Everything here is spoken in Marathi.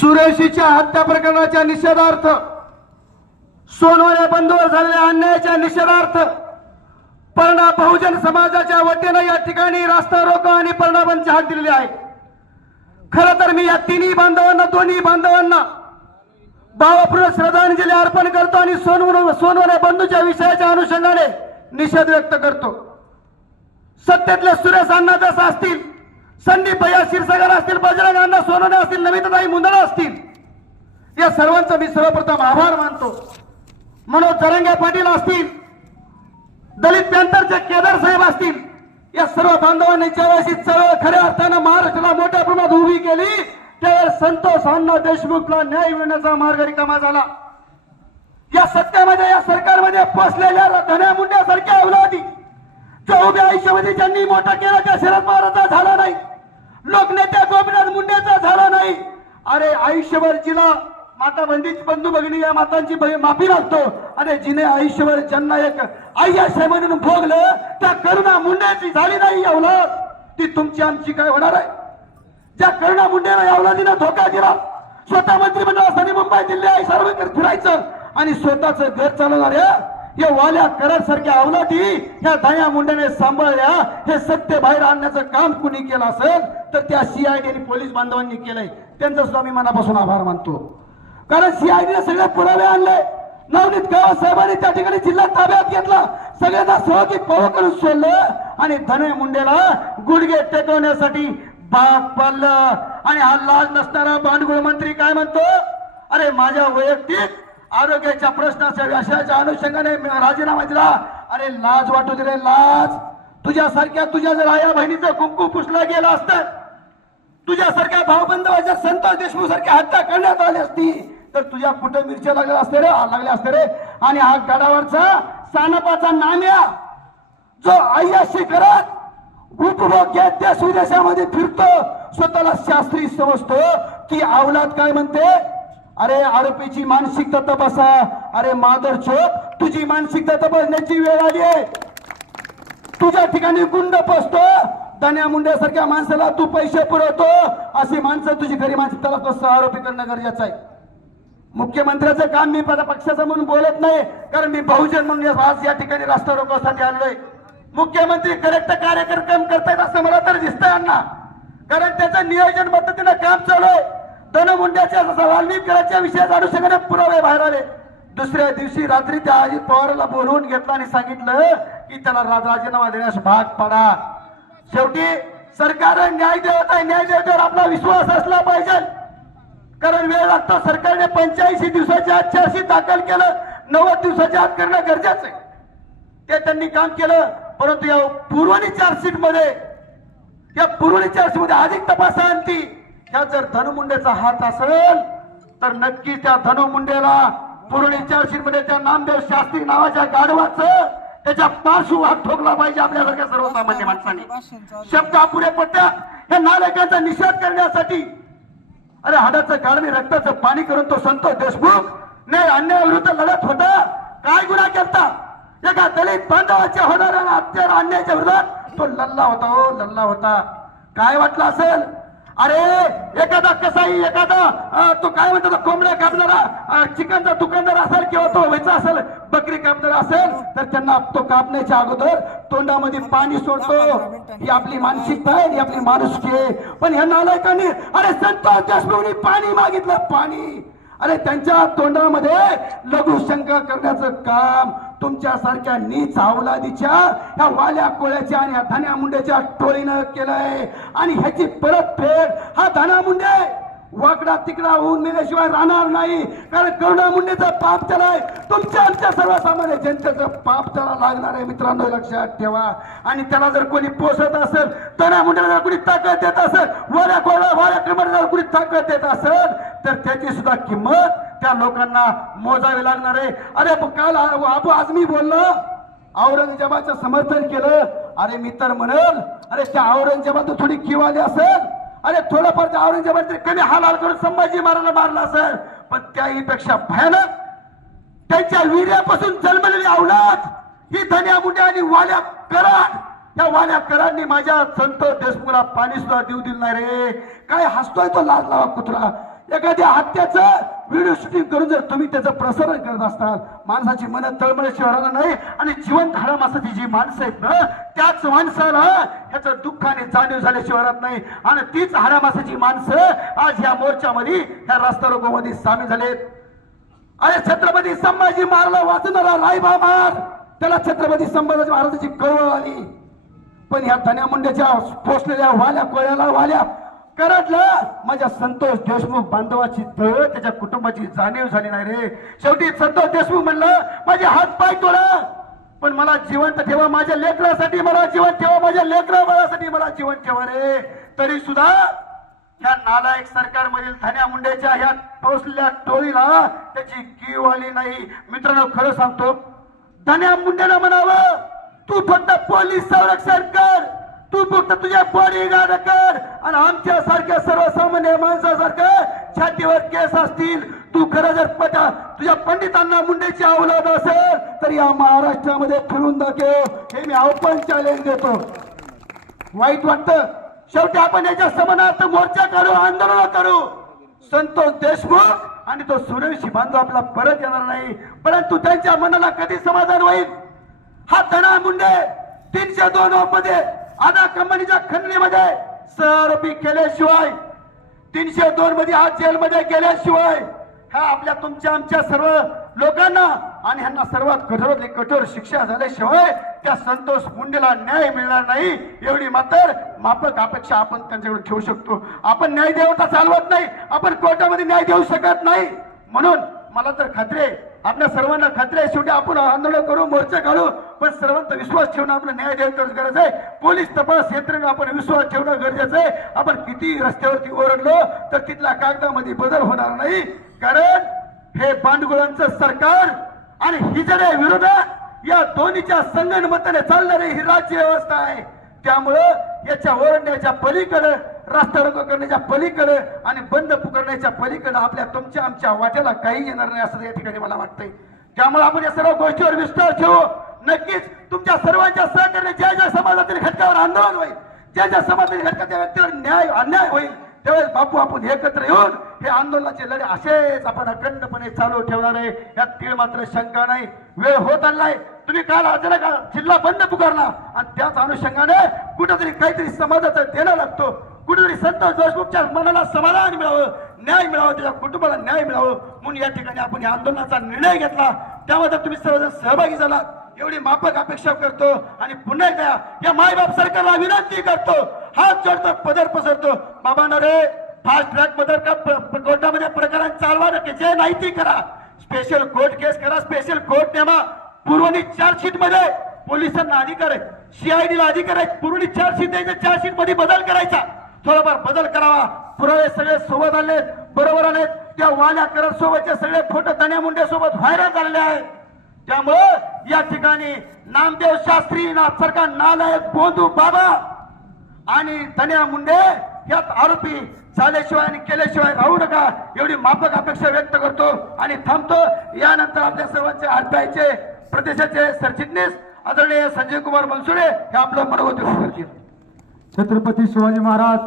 सुरेशीच्या हत्या प्रकरणाच्या निषेधार्थ सोनवणे बंधूवर झालेल्या अन्यायाच्या निषेधार्थ पर्णा बहुजन समाजाच्या वतीनं या ठिकाणी रास्ता रोको आणि पर्णाबंद हाक दिलेली आहे. खरं तर मी या तिन्ही बांधवांना दोन्ही बांधवांना भावपूर्ण श्रद्धांजली अर्पण करतो आणि सोनवर सोनवणे बंधूच्या विषयाच्या अनुषंगाने निषेध व्यक्त करतो. सत्तेतले सुरेश जसं असतील संदीप भैया क्षीरसागर असतील बजरंग अण्णा सोनवणे असतील नमिताताई मुंदडा असतील. या सर्वांचा मी सर्वप्रथम आभार मानतो. मनोज जरंगे पाटील असतील दलित पॅंथरचे केदार साहेब असतील या सर्व बांधवांनी ज्यावेळेस चळवळ खऱ्या अर्थानं महाराष्ट्राला मोठ्या प्रमाणात उभी केली त्यावेळेस संतोष अण्णा देशमुखला न्याय मिळण्याचा मार्ग रिकामा झाला. या सत्यामध्ये या सरकारमध्ये पसलेल्या धन्या मुंड्यासारख्या अवलादी जो उभ्या आयुष्यामध्ये ज्यांनी मोठा केला त्या शरद पवारांचा झाला नाही. लोकनेत्या गोपीनाथ मुंडेचा झाला नाही. अरे आयुष्यभर जिला माता बंदीची बंधू भगिनी या मातांची माफी लागतो आणि जिने आयुष्यभर ज्यांना एक आई आशय म्हणून भोगलं त्या करुणा मुंड्याची झाली नाही या ती तुमची आमची काय होणार आहे? ज्या करुणा मुंडेला या औलादीनं धोका दिला स्वतः मंत्रिमंडळासाठी मुंबई दिल्ली आहे सार्वजनिक फिरायचं आणि स्वतःच घर चालवणाऱ्या या वाल्या करार सारख्या अवलादी या दया मुंड्याने सांभाळल्या हे सत्य बाहेर आणण्याचं काम कुणी केलं असेल? तर त्या सीआयडी आणि पोलीस बांधवांनी केलंय. त्यांचा सुद्धा मी मनापासून आभार मानतो. कारण सीआयडीने सगळे पुरावे आणले. नवनीत गावा साहेबांनी त्या ठिकाणी जिल्हा ताब्यात घेतला. सगळ्यांना सहयोगी पळ करून सोडलं. आणि धनय मुंडेला गुडघे टेकवण्यासाठी बाग पाडलं. आणि हा लाज नसणारा बांडगुळ मंत्री काय म्हणतो? अरे माझ्या वैयक्तिक आरोग्याच्या प्रश्नाच्या विषयाच्या अनुषंगाने राजीनामा दिला. अरे लाज वाटू दिले लाज. तुझ्यासारख्या तुझ्या जर आया बहिणीचं कुंकू पुसलं गेलं असतं तुझ्यासारख्या भावबंधवाच्या संतोष देशमुख सारख्या हत्या करण्यात आली असती तर तुझ्या कुठं मिरच्या लागल्या असते रे लागल्या असते रे. आणि हा गडावरचा सानपाचा नाम्या जो आय्याशी करत उपभोग घेत देश विदेशामध्ये फिरतो स्वतःला शास्त्री समजतो की अवलाद काय म्हणते? अरे आरोपीची मानसिकता तपासा. अरे मादर चोप तुझी मानसिकता तपासण्याची वेळ आली आहे. तुझ्या ठिकाणी गुंड पसतो दण्या मुंड्यासारख्या माणसाला तू पैसे पुरवतो अशी माणसं तुझी खरी माणसं. त्याला कसं आरोपी करणं गरजेचं आहे? मुख्यमंत्र्याचं काम मी पक्षाचं म्हणून बोलत नाही कारण मी बहुजन म्हणून आज या ठिकाणी रास्ता रोखण्यासाठी आलोय. मुख्यमंत्री करेक्ट कार्यक्रम करतायत असं मला तर दिसतंय अण्णा. कारण त्याचं नियोजन पद्धतीनं काम चालू आहे. धनमुंड्याच्या विषयात विषयाच्या अनुषंगाने पुरावे बाहेर आले. दुसऱ्या दिवशी रात्री त्या अजित पवारला बोलवून घेतलं आणि सांगितलं की त्याला राजीनामा देण्यास भाग पडा. शेवटी सरकार न्याय देवत आहे न्याय देवतेवर आपला विश्वास असला पाहिजे. कारण वेळ लागतो सरकारने पंच्याऐंशी दिवसाच्या आत चारशे दाखल केलं. नव्वद दिवसाच्या आत करणं गरजेचं आहे. ते त्यांनी काम केलं परंतु या पुरवणी चार्जशीटमध्ये या पुरवणी चार्जशीटमध्ये अधिक तपासा आणती. ह्या जर धनुमुंडेचा हात असेल तर नक्की त्या धनुमुंडेला पुरवणी चार्जशीटमध्ये त्या नामदेव शास्त्री नावाच्या गाढवाचं त्याच्या पार्श्व हात ठोकला पाहिजे आपल्यासारख्या सर्वसामान्य माणसांनी. शब्द अपुरे पडत्या या नालायकांचा निषेध करण्यासाठी. अरे हाडाचं काढणे रक्ताचं पाणी करून तो संतोष देशमुख नाही अन्यायाविरुद्ध लढत होता. काय गुन्हा केलता? एका दलित बांधवाच्या होणाऱ्या हत्यार अन्यायाच्या विरोधात तो लल्ला होता हो लल्ला होता. काय वाटलं असेल? अरे एखादा कसाई एखादा तो काय म्हणतो कोंबड्या कापणारा चिकनचा दुकानदार असेल किंवा तो व्हायचा असेल बकरी कापणारा असेल तर त्यांना तो कापण्याच्या अगोदर तोंडामध्ये पाणी सोडतो. ही आपली मानसिकता आहे ही आपली माणुसकी आहे. पण ह्या नालायकांनी अरे संतोष देशमुखनी पाणी मागितलं पाणी. अरे त्यांच्या तोंडामध्ये लघुशंका करण्याचं काम तुमच्यासारख्या नीच अवलादीच्या ह्या वाल्या कोळ्याच्या आणि ह्या धान्या मुंड्याच्या टोळीनं केलंय. आणि ह्याची परतफेड हा धाना मुंडे! वाकडा तिकडा होऊन नेल्याशिवाय राहणार नाही. कारण करुणा मुंडेचं पाप त्याला तुमच्या आमच्या सर्वसामान्य जनतेचं पाप त्याला लागणार आहे मित्रांनो लक्षात ठेवा. आणि त्याला जर कोणी पोसत असेल धना मुंडेला जर कोणी ताकद देत असेल वाऱ्या कोळा वाऱ्या क्रमाने जर कोणी ताकद देत असेल तर त्याची सुद्धा किंमत त्या लोकांना मोजावी लागणार आहे. अरे काल आ- आज मी बोललो औरंगजेबाचं समर्थन केलं. अरे मी तर म्हणल अरे त्या औरंगजेबात थोडी किवाली असेल. अरे थोडंफार त्या औरंगजेबात तरी कमी हालाल करून संभाजी महाराजला मारला असेल पण त्याही पेक्षा भयानक त्यांच्या वीर्यापासून जन्मलेली औलाद ही धन्या मुंड्या आणि वाल्या कराड त्या वाल्या कराडनी माझ्या संत देशमुखला पाणी सुद्धा देऊ दिलं नाही रे. काय हसतोय तो लाज लावा कुत्रा. एखाद्या हत्याचं व्हिडिओ शूटिंग करून जर तुम्ही त्याचं प्रसारण करत असताल माणसाची मन तळमळ शहराला नाही आणि जिवंत हाडामासाची जी माणसं आहेत ना त्याच माणसाला ह्याचं दुःखाने जाणीव झाल्या शहरात नाही. आणि तीच हाडामासाची माणसं आज या मोर्चामध्ये ह्या रास्ता रोकोमध्ये सामील झालेत. अरे छत्रपती संभाजी महाराजला वाचणारा रायबा मार त्याला छत्रपती संभाजी महाराजाची कळवळ आली. पण ह्या धन्या मुंड्याच्या पोचलेल्या वाल्या कोळ्याला वाल्या करडलं. माझ्या संतोष देशमुख बांधवाची तळ त्याच्या कुटुंबाची जाणीव झाली नाही रे. शेवटी संतोष देशमुख म्हणलं माझे हात पाय तोडा. पण मला जिवंत ठेवा माझ्या लेकरासाठी मला जीवन ठेवा माझ्या लेकरा बाळासाठी मला जिवंत ठेवा रे. तरी सुद्धा ह्या नालायक सरकारमधील धन्या मुंडेच्या ह्या पोचलेल्या टोळीला त्याची कीव आली नाही. मित्रांनो खरं सांगतो धन्या मुंडेला म्हणावं तू फक्त पोलीस संरक्षण कर. तू फक्त तुझ्या बॉडीगार्ड कर आणि आमच्या सारख्या सर्वसामान्य माणसासारखं छातीवर केस असतील तू खरं जर पटा तुझ्या पंडितांना मुंडेची अवलाद असेल तर या महाराष्ट्रामध्ये फिरून दाखव. हे मी आव्हान चॅलेंज देतो. वाईट वाटतं. शेवटी आपण याच्या समानार्थ मोर्चा काढू आंदोलन करू. संतोष देशमुख आणि तो सूर्यवंशी बांधव आपला परत येणार नाही. परंतु त्यांच्या मनाला कधी समाधान होईल? हा धना मुंडे तीनशे दोन मध्ये आधा कंपनीच्या खंडणीमध्ये सहआरोपी केल्याशिवाय तीनशे दोन मध्ये आज जेलमध्ये गेल्याशिवाय ह्या आपल्या तुमच्या आमच्या सर्व लोकांना आणि ह्यांना सर्वात कठोरातली कठोर शिक्षा झाल्याशिवाय त्या संतोष मुंडेला न्याय मिळणार नाही. एवढी मात्र माफक अपेक्षा आपण त्यांच्याकडे ठेवू शकतो. आपण न्याय देवता चालवत नाही. आपण कोर्टामध्ये न्याय देऊ शकत नाही. म्हणून मला तर खात्री आहे आपल्या सर्वांना खात्री आहे शेवटी आपण आंदोलन करू मोर्चा काढू पण सर्वांचा विश्वास ठेवणं आपलं न्याय देणं गरज आहे. पोलीस तपास यंत्रणा आपण विश्वास ठेवणं गरजेचं आहे. आपण किती रस्त्यावरती ओरडलो तर तिथल्या कागदामध्ये बदल होणार नाही. कारण हे पांडुगुळांचं सरकार आणि हिजड्या विरोधात या दोन्हीच्या संगणमताने चालणारी ही राज्य व्यवस्था आहे. त्यामुळं याच्या ओरडण्याच्या पलीकडं रास्ता रोको करण्याच्या पलीकडं आणि बंद पुकारण्याच्या पलीकडं आपल्या तुमच्या आमच्या वाट्याला काही येणार नाही असं या ठिकाणी मला वाटतंय. त्यामुळे आपण या सर्व गोष्टीवर विस्तार ठेवू. नक्कीच तुमच्या सर्वांच्या सहकार्याने ज्या ज्या समाजातील घटकावर आंदोलन होईल ज्या ज्या समाजातील घटकाच्या व्यक्तीवर न्याय अन्याय होईल त्यावेळेस बापू आपण एकत्र येऊन हे आंदोलनाचे लढे असेच आपण अखंडपणे चालू ठेवणार आहे. यात तीळ मात्र शंका नाही. वेळ होत आलाय तुम्ही काल अचानक जिल्हा बंद पुकारला? आणि त्याच अनुषंगाने कुठेतरी काहीतरी समाजाचा देणं लागतो. कुठेतरी संतोष देशमुखच्या मनाला समाधान मिळावं न्याय मिळावं त्याच्या कुटुंबाला न्याय मिळावं. म्हणून या ठिकाणी आपण या आंदोलनाचा निर्णय घेतला. त्यामध्ये तुम्ही सर्वजण सहभागी झाला. एवढी माफक अपेक्षा करतो. आणि पुन्हा एकदा या मायबाप सरकारला विनंती करतो. हात जोडतो पदर पसरतो बाबांनो रे फास्ट ट्रॅकमध्ये का कोर्टामध्ये प्रकरण चालवा नका जे नाही ती करा. स्पेशल कोर्ट केस करा स्पेशल कोर्ट नेमा. पूर्वनी चार्जशीटमध्ये. पोलिसांना अधिकार आहे. सीआयडीला अधिकार आहे. पूर्वनी चार्जशीट द्यायचं चार्जशीटमध्ये बदल करायचा. थोडाफार बदल करावा. पुरावे सगळे सोबत आले बरोबर आले. त्या वाल्या करत सोबतचे सगळे फोटो दण्या मुंडे सोबत व्हायरल झालेले आहेत. त्यामुळं या ठिकाणी नामदेव शास्त्री नाथसारखा नालायक बोंधू बाबा आणि धन्या मुंडे यात आरोपी झाल्याशिवाय आणि केल्याशिवाय राहू नका एवढी माफक अपेक्षा व्यक्त करतो आणि थांबतो. यानंतर आपल्या सर्वांचे आरपीआयचे प्रदेशाचे सरचिटणीस आदरणीय संजय कुमार बनसुडे हे आपलं मनोगत व्यक्त करतील. छत्रपती शिवाजी महाराज